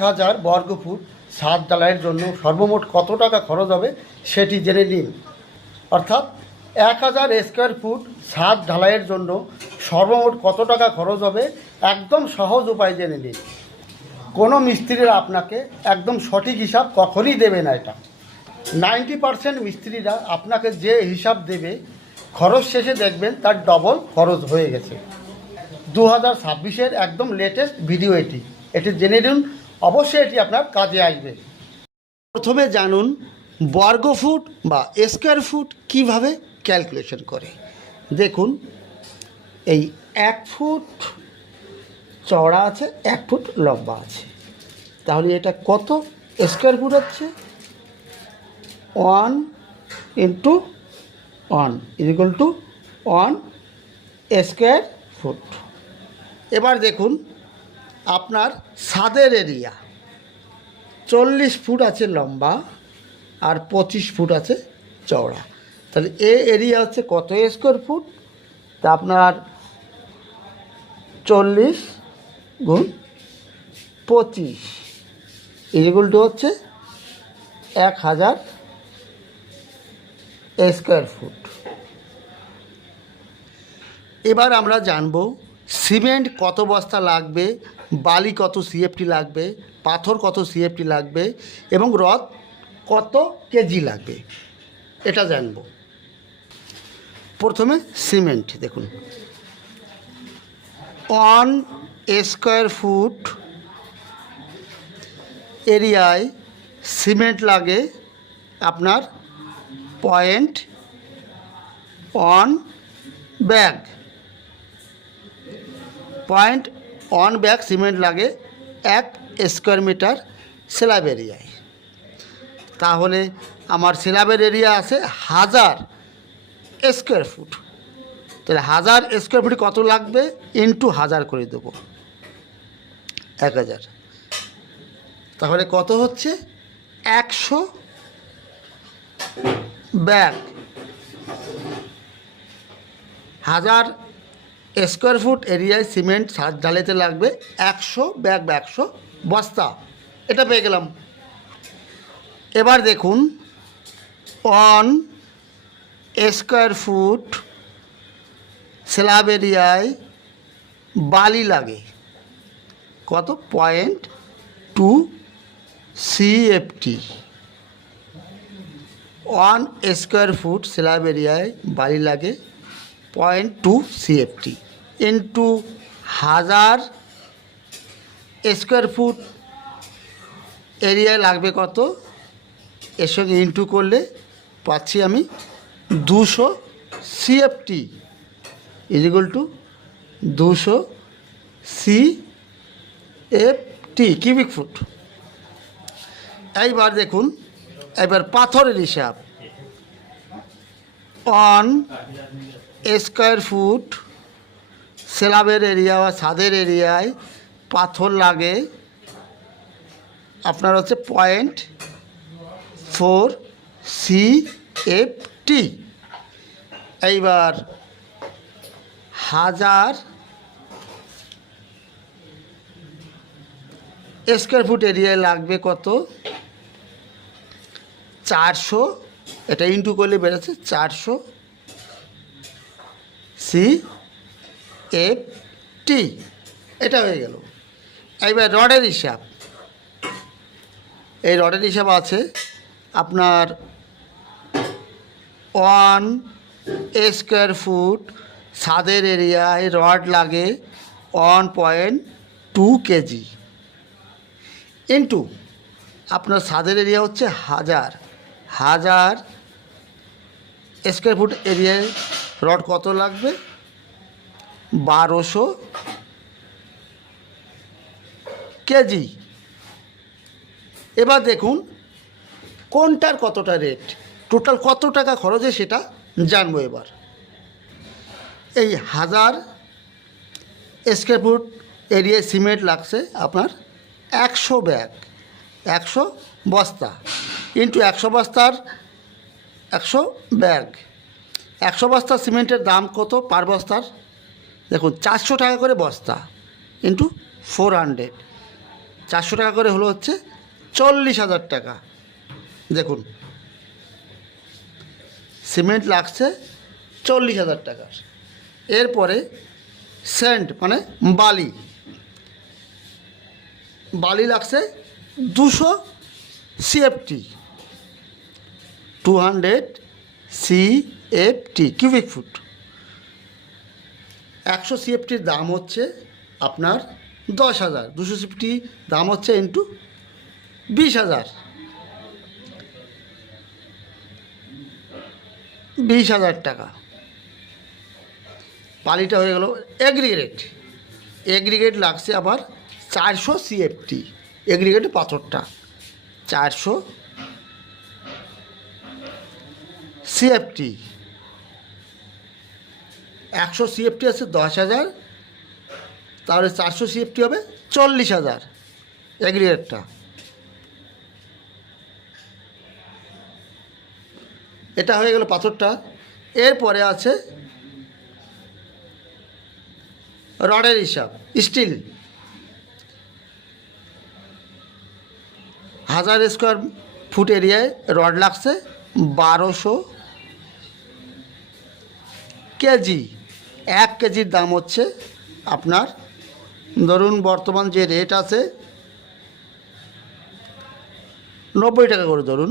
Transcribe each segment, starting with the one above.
1000 বর্গফুট ছাদ ঢালাইয়ের জন্য সর্বমোট কত টাকা খরচ হবে সেটি জেনে নিন। অর্থাৎ 1000 স্কোয়ার ফুট ছাদ ঢালাইয়ের জন্য সর্বমোট কত টাকা খরচ হবে একদম সহজ উপায় জেনে নিন। কোনো মিস্ত্রিরা আপনাকে একদম সঠিক হিসাব কখনই দেবে না। এটা 90% মিস্ত্রিরা আপনাকে যে হিসাব দেবে খরচ শেষে দেখবেন তার ডবল খরচ হয়ে গেছে। 2026-এর একদম লেটেস্ট ভিডিও এটি জেনে নিন, অবশ্যই এটি আপনার কাজে আসবে। প্রথমে জানুন বর্গফুট বা স্কোয়ার ফুট কীভাবে ক্যালকুলেশন করে। দেখুন, এই 1 ফুট চওড়া আছে, 1 ফুট লম্বা আছে, তাহলে এটা কত স্কোয়ার ফুট হচ্ছে? 1 × 1 = 1 স্কোয়ার ফুট। এবার দেখুন আপনার ছাদের এরিয়া 40 ফুট আছে লম্বা আর 25 ফুট আছে চওড়া, তাহলে এ এরিয়া হচ্ছে কত স্কোয়ার ফুট? তা আপনার 40 × 25 = হচ্ছে 1000 স্কোয়ার ফুট। এবার আমরা জানব সিমেন্ট কত বস্তা লাগবে, বালি কত সিএফটি লাগবে, পাথর কত সিএফটি লাগবে এবং রড কত কেজি লাগবে, এটা জানব। প্রথমে সিমেন্ট দেখুন, 1 স্কোয়ার ফুট এরিয়ায় সিমেন্ট লাগে আপনার 0.1 ব্যাগ। 0.1 ব্যাগ সিমেন্ট লাগে 1 স্কোয়ার মিটার স্ল্যাব এরিয়ায়। তাহলে আমার স্ল্যাবের এরিয়া আছে 1000 স্কোয়ার ফুট, তাহলে 1000 স্কোয়ার ফুট কত লাগবে? ইন্টু 1000 করে দেবো, 1000। তাহলে কত হচ্ছে? 100 ব্যাগ। 1000 স্কোয়ার ফুট এরিয়ায় সিমেন্ট ছাদ ঢালাইতে লাগবে 100 ব্যাগ বা 100 বস্তা, এটা পেয়ে গেলাম। এবার দেখুন 1 স্কোয়ার ফুট স্ল্যাব এরিয়ায় বালি লাগে কত? 0.2 CFT। 1 স্কোয়ার ফুট স্ল্যাব এরিয়ায় বালি লাগে 0.2 CFT ইন্টু 1000 স্কোয়ার ফুট এরিয়ায় লাগবে কত? এর সঙ্গে ইন্টু করলে পাচ্ছি আমি 200 CFT = 200 CFT কিউবিক ফুট। এইবার দেখুন, এবার পাথরের হিসাব। 1 স্কোয়ার ফুট স্ল্যাবের এরিয়া বা ছাদের এরিয়ায় পাথর লাগে আপনার হচ্ছে 0.4 CFT। এইবার 1000 স্কোয়ার ফুট এরিয়ায় লাগবে কত? 400, এটা ইন্টু করলে বেরোচ্ছে 400 CFT, এটা হয়ে গেল। এইবার রডের হিসাব। এই রডের হিসাব আছে আপনার 1 স্কোয়ার ফুট ছাদের এরিয়ায় রড লাগে 1.2 কেজি ইন্টু আপনার ছাদের এরিয়া হচ্ছে 1000 স্কোয়ার ফুট এরিয়ায় রড কত লাগবে? 1200 কেজি। এবার দেখুন কোনটার কতটা রেট, টোটাল কত টাকা খরচে সেটা জানবো। এবার এই 1000 স্কোয়ার ফুট এরিয়ায় সিমেন্ট লাগছে আপনার 100 ব্যাগ, 100 বস্তা ইন্টু 100 বস্তার 100 ব্যাগ। 100 বস্তা সিমেন্টের দাম কত পার বস্তার? দেখুন 400 টাকা করে বস্তা ইন্টু 400, 400 টাকা করে হলো হচ্ছে 40,000 টাকা। দেখুন সিমেন্ট লাগছে 40,000 টাকার। এরপরে স্যান্ড মানে বালি লাগছে 200 CFT, 200 CFT কিউবিক ফুট। 100 CFTর দাম হচ্ছে আপনার 10,000, 200 CFT দাম হচ্ছে ইন্টু 20,000, 20,000 টাকা। বালিটা হয়ে গেল। এগ্রিগেট লাগছে আবার 400 CFT, এগ্রিগেট পাথরটা 400 CFT। 100 CFT আছে 10,000, তাহলে 400 CFT হবে 40,000 এগ্রিগেটটা। এটা হয়ে গেল পাথরটা। এরপরে আছে রডের হিসাব। স্টিল 1000 স্কোয়ার ফুট এরিয়ায় রড লাগছে 1200 কেজি। 1 কেজির দাম হচ্ছে আপনার, ধরুন বর্তমান যে রেট আছে 90 টাকা করে ধরুন,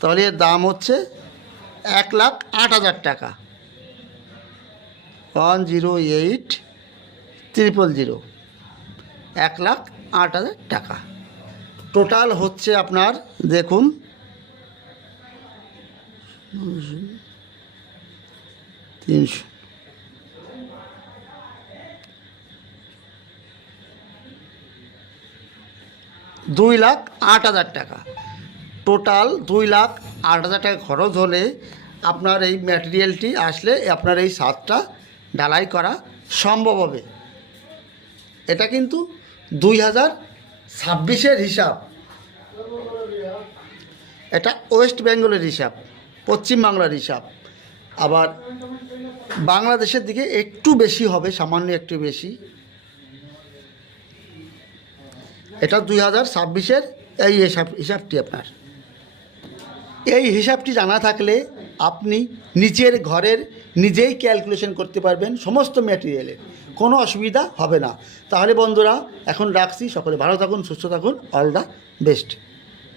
তাহলে এর দাম হচ্ছে 1,08,000 টাকা। 108,000, 1,08,000 টাকা টোটাল হচ্ছে আপনার। দেখুন 300, 2,08,000 টাকা টোটাল। 2,08,000 টাকা খরচ হলে আপনার এই ম্যাটেরিয়ালটি আসলে আপনার এই ছাদটা ঢালাই করা সম্ভব হবে। এটা কিন্তু 2026-এর হিসাব, এটা ওয়েস্ট বেঙ্গলের হিসাব, পশ্চিমবাংলার হিসাব। আবার বাংলাদেশের দিকে একটু বেশি হবে, সামান্য একটু বেশি। এটা 2026-এর এই হিসাবটি আপনার। এই হিসাবটি জানা থাকলে আপনি নিজের ঘরের নিজেই ক্যালকুলেশন করতে পারবেন সমস্ত ম্যাটেরিয়ালের, কোনো অসুবিধা হবে না। তাহলে বন্ধুরা এখন রাখছি, সকলে ভালো থাকুন, সুস্থ থাকুন, অল দ্য বেস্ট।